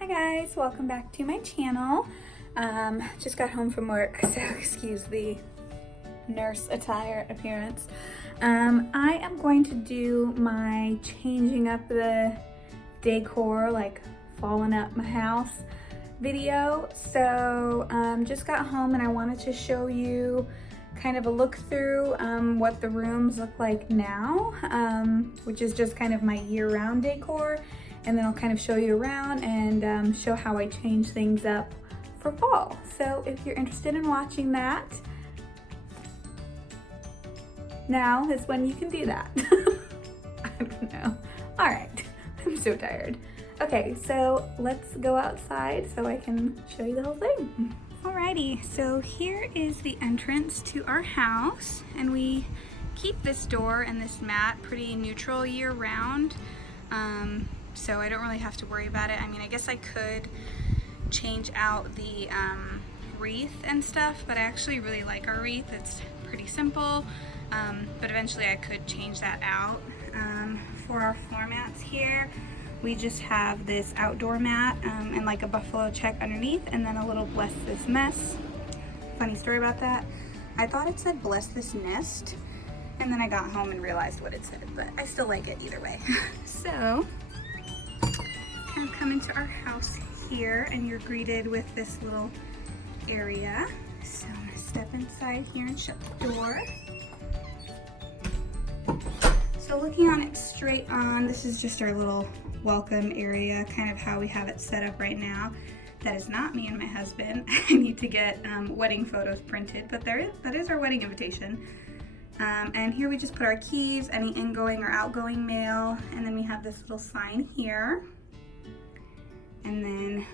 Hi guys, welcome back to my channel. Just got home from work, so excuse the nurse attire appearance. I am going to do my changing up the decor, like falling up my house video. So just got home and I wanted to show you kind of a look through what the rooms look like now, which is just kind of my year-round decor. And then I'll kind of show you around and show how I change things up for fall. So if you're interested in watching that, now is when you can do that. I don't know. All right, I'm so tired. Okay, so let's go outside so I can show you the whole thing. Alrighty, so here is the entrance to our house, and we keep this door and this mat pretty neutral year round. So I don't really have to worry about it. I mean, I guess I could change out the wreath and stuff, but I actually really like our wreath. It's pretty simple, but eventually I could change that out. For our floor mats here, we just have this outdoor mat and like a buffalo check underneath, and then a little bless this mess. Funny story about that. I thought it said bless this nest, and then I got home and realized what it said, but I still like it either way. So kind of come into our house here and you're greeted with this little area. So I'm gonna step inside here and shut the door. So looking on it straight on, this is just our little welcome area, kind of how we have it set up right now. That is not me and my husband. I need to get wedding photos printed, but that is our wedding invitation. And here we just put our keys, any ingoing or outgoing mail, and then we have this little sign here. And then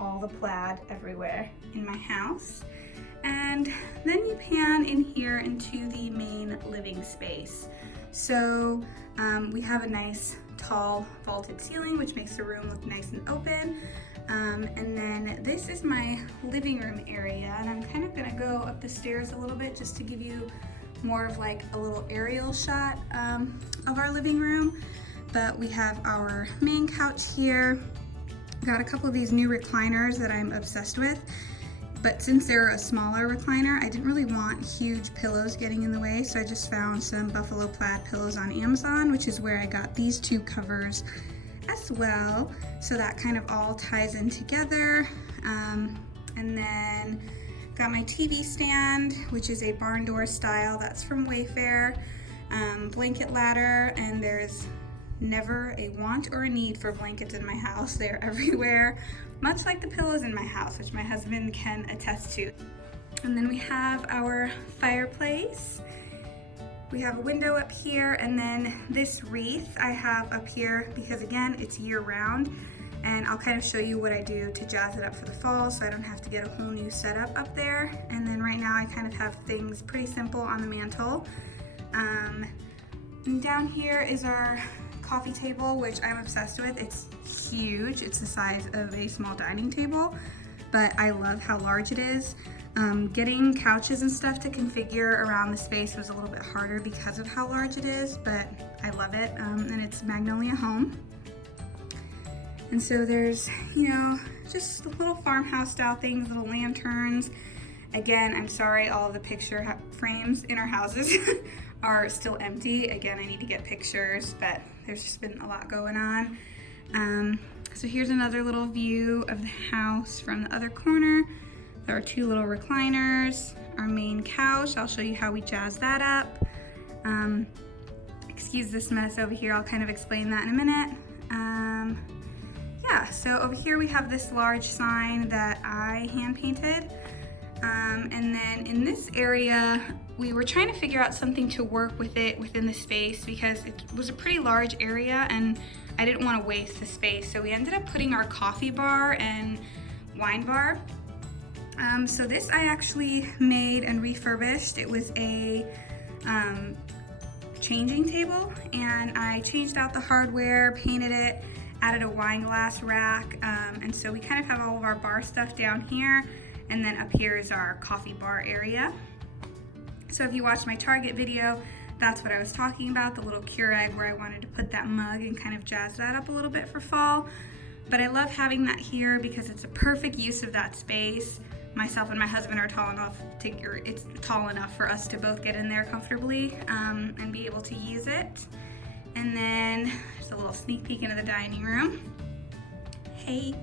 all the plaid everywhere in my house. And then you pan in here into the main living space. So we have a nice tall vaulted ceiling, which makes the room look nice and open. And then this is my living room area, and I'm kind of gonna go up the stairs a little bit just to give you more of like a little aerial shot of our living room. But we have our main couch here. Got a couple of these new recliners that I'm obsessed with, but since they're a smaller recliner, I didn't really want huge pillows getting in the way, so I just found some buffalo plaid pillows on Amazon, which is where I got these two covers as well. So that kind of all ties in together. And then got my TV stand, which is a barn door style, that's from Wayfair. Blanket ladder, and there's never a want or a need for blankets in my house. They're everywhere, much like the pillows in my house, which my husband can attest to. And then we have our fireplace. We have a window up here, and then this wreath I have up here because again, it's year round, and I'll kind of show you what I do to jazz it up for the fall so I don't have to get a whole new setup up there. And then right now I kind of have things pretty simple on the mantle. And down here is our coffee table, which I'm obsessed with. It's huge. It's the size of a small dining table, but I love how large it is. Getting couches and stuff to configure around the space was a little bit harder because of how large it is, but I love it. And it's Magnolia Home. And so there's, you know, just little farmhouse style things, little lanterns. Again, I'm sorry, all of the picture frames in our houses are still empty. Again, I need to get pictures, but there's just been a lot going on. So here's another little view of the house from the other corner. There are two little recliners, our main couch. I'll show you how we jazz that up. Excuse this mess over here. I'll kind of explain that in a minute. Yeah, so over here we have this large sign that I hand painted. And then in this area, we were trying to figure out something to work with it within the space because it was a pretty large area and I didn't want to waste the space. So we ended up putting our coffee bar and wine bar. So this I actually made and refurbished. It was a changing table, and I changed out the hardware, painted it, added a wine glass rack. And so we kind of have all of our bar stuff down here. And then up here is our coffee bar area. So if you watched my Target video, that's what I was talking about, the little Keurig where I wanted to put that mug and kind of jazz that up a little bit for fall. But I love having that here because it's a perfect use of that space. Myself and my husband are tall enough it's tall enough for us to both get in there comfortably and be able to use it. And then just a little sneak peek into the dining room. Hey.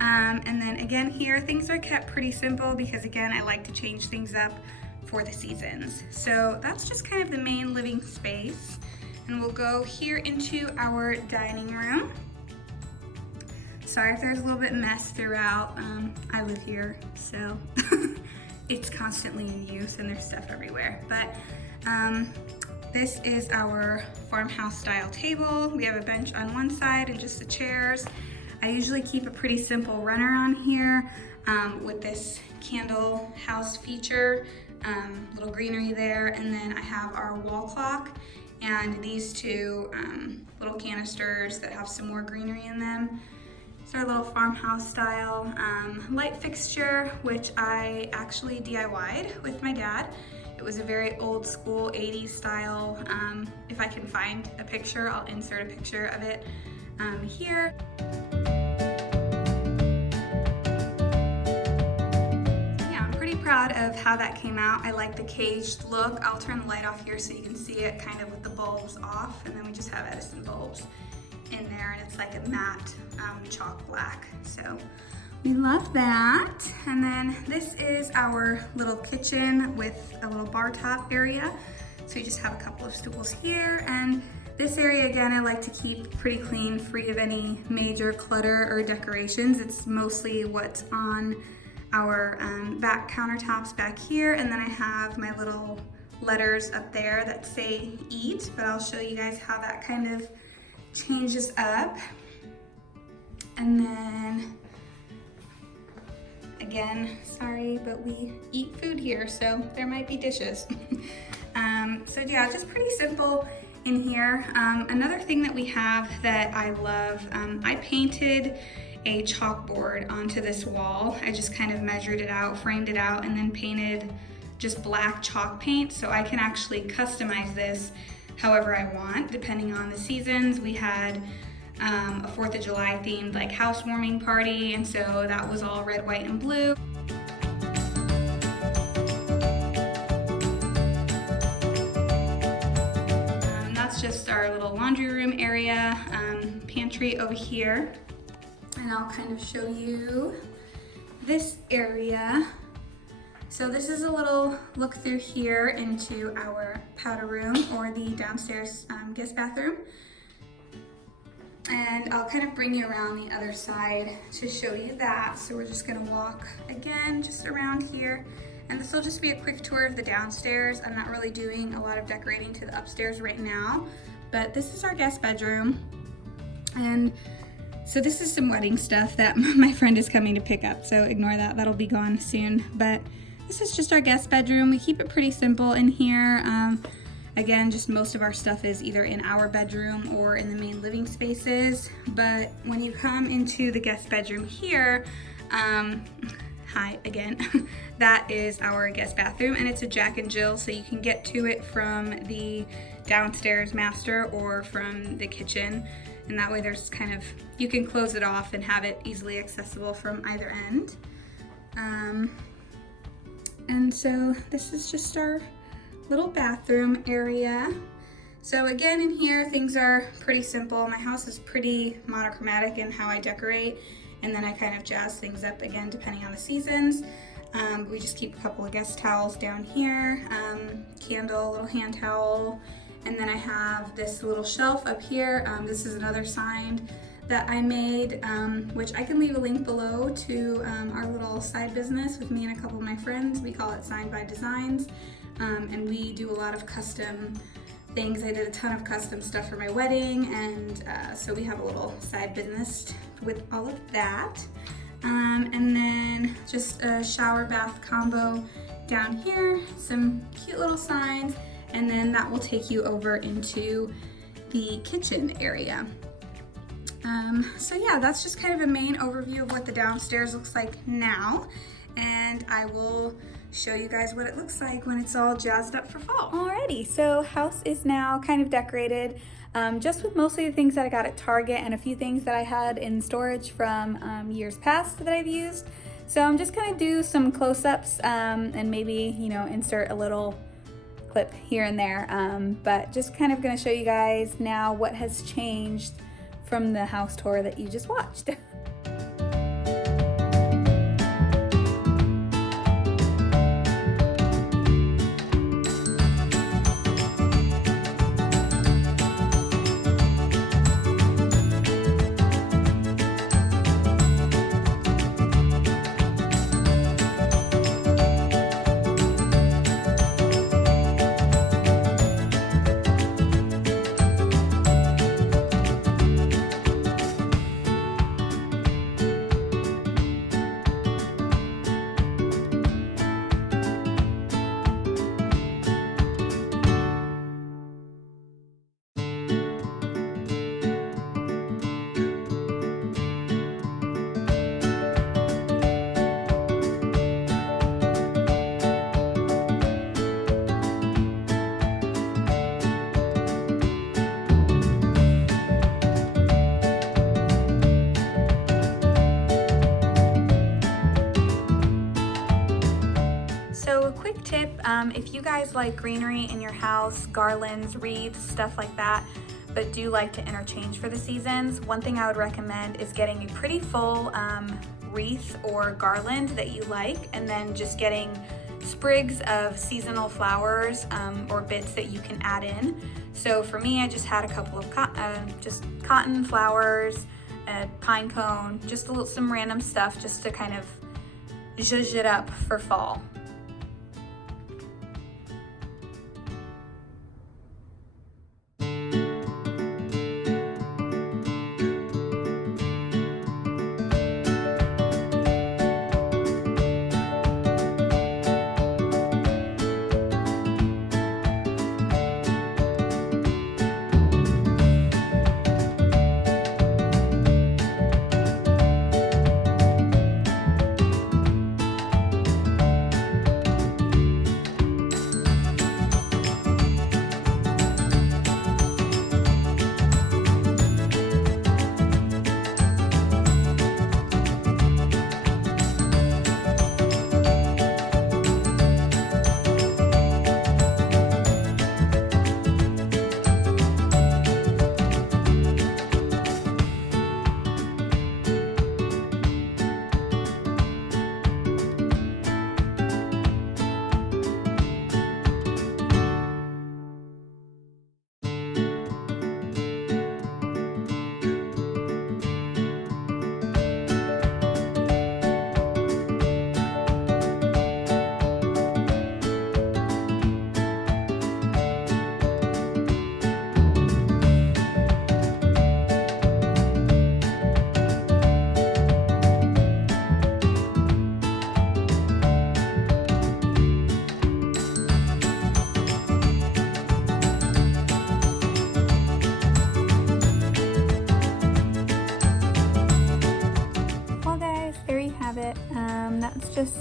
And then again here, things are kept pretty simple because again, I like to change things up for the seasons. So that's just kind of the main living space. And we'll go here into our dining room. Sorry if there's a little bit mess throughout. I live here, so it's constantly in use and there's stuff everywhere. But this is our farmhouse style table. We have a bench on one side and just the chairs. I usually keep a pretty simple runner on here with this candle house feature, little greenery there, and then I have our wall clock and these two little canisters that have some more greenery in them. It's our little farmhouse style light fixture, which I actually DIY'd with my dad. It was a very old school 80s style. If I can find a picture, I'll insert a picture of it here. Yeah, I'm pretty proud of how that came out. I like the caged look. I'll turn the light off here so you can see it kind of with the bulbs off, and then we just have Edison bulbs in there, and it's like a matte chalk black. So we love that. And then this is our little kitchen with a little bar top area. So you just have a couple of stools here, and this area again I like to keep pretty clean, free of any major clutter or decorations. It's mostly what's on our back countertops back here, and then I have my little letters up there that say eat, but I'll show you guys how that kind of changes up. And then again, sorry, but we eat food here, so there might be dishes. So yeah, just pretty simple in here. Another thing that we have that I love, I painted a chalkboard onto this wall. I just kind of measured it out, framed it out, and then painted just black chalk paint, so I can actually customize this however I want, depending on the seasons. We had a 4th of July themed like housewarming party, and so that was all red, white, and blue. That's just our little laundry room area, pantry over here. And I'll kind of show you this area. So this is a little look through here into our powder room, or the downstairs guest bathroom. And I'll kind of bring you around the other side to show you that. So we're just gonna walk again just around here. And this will just be a quick tour of the downstairs. I'm not really doing a lot of decorating to the upstairs right now, but this is our guest bedroom. And so this is some wedding stuff that my friend is coming to pick up, so ignore that, that'll be gone soon. But this is just our guest bedroom. We keep it pretty simple in here. Again, just most of our stuff is either in our bedroom or in the main living spaces. But when you come into the guest bedroom here, hi again, that is our guest bathroom, and it's a Jack and Jill, so you can get to it from the downstairs master or from the kitchen. And that way there's kind of, you can close it off and have it easily accessible from either end. And so this is just our little bathroom area. So again, in here, things are pretty simple. My house is pretty monochromatic in how I decorate, and then I kind of jazz things up again depending on the seasons. We just keep a couple of guest towels down here, candle, little hand towel, and then I have this little shelf up here. This is another sign that I made, which I can leave a link below to our little side business with me and a couple of my friends. We call it SignsByDesign, and we do a lot of custom things. I did a ton of custom stuff for my wedding, and so we have a little side business with all of that. And then just a shower bath combo down here, some cute little signs, and then that will take you over into the kitchen area. So yeah, that's just kind of a main overview of what the downstairs looks like now, and I will show you guys what it looks like when it's all jazzed up for fall. Alrighty, so house is now kind of decorated. just with mostly the things that I got at Target and a few things that I had in storage from years past that I've used. So I'm just gonna do some close-ups and maybe, you know, insert a little clip here and there, but just kind of gonna show you guys now what has changed from the house tour that you just watched. So a quick tip, if you guys like greenery in your house, garlands, wreaths, stuff like that, but do like to interchange for the seasons, one thing I would recommend is getting a pretty full wreath or garland that you like, and then just getting sprigs of seasonal flowers or bits that you can add in. So for me, I just had a couple of cotton flowers, a pine cone, just some random stuff just to kind of zhuzh it up for fall. That's just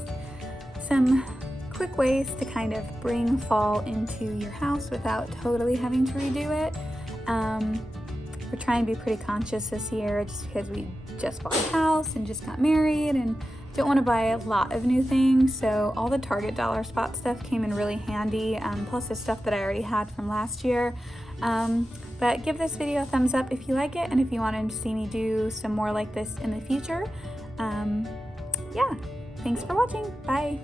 some quick ways to kind of bring fall into your house without totally having to redo it. We're trying to be pretty conscious this year just because we just bought a house and just got married and don't want to buy a lot of new things, so all the Target dollar spot stuff came in really handy, plus the stuff that I already had from last year. But give this video a thumbs up if you like it, and if you wanted to see me do some more like this in the future. Yeah, thanks for watching. Bye.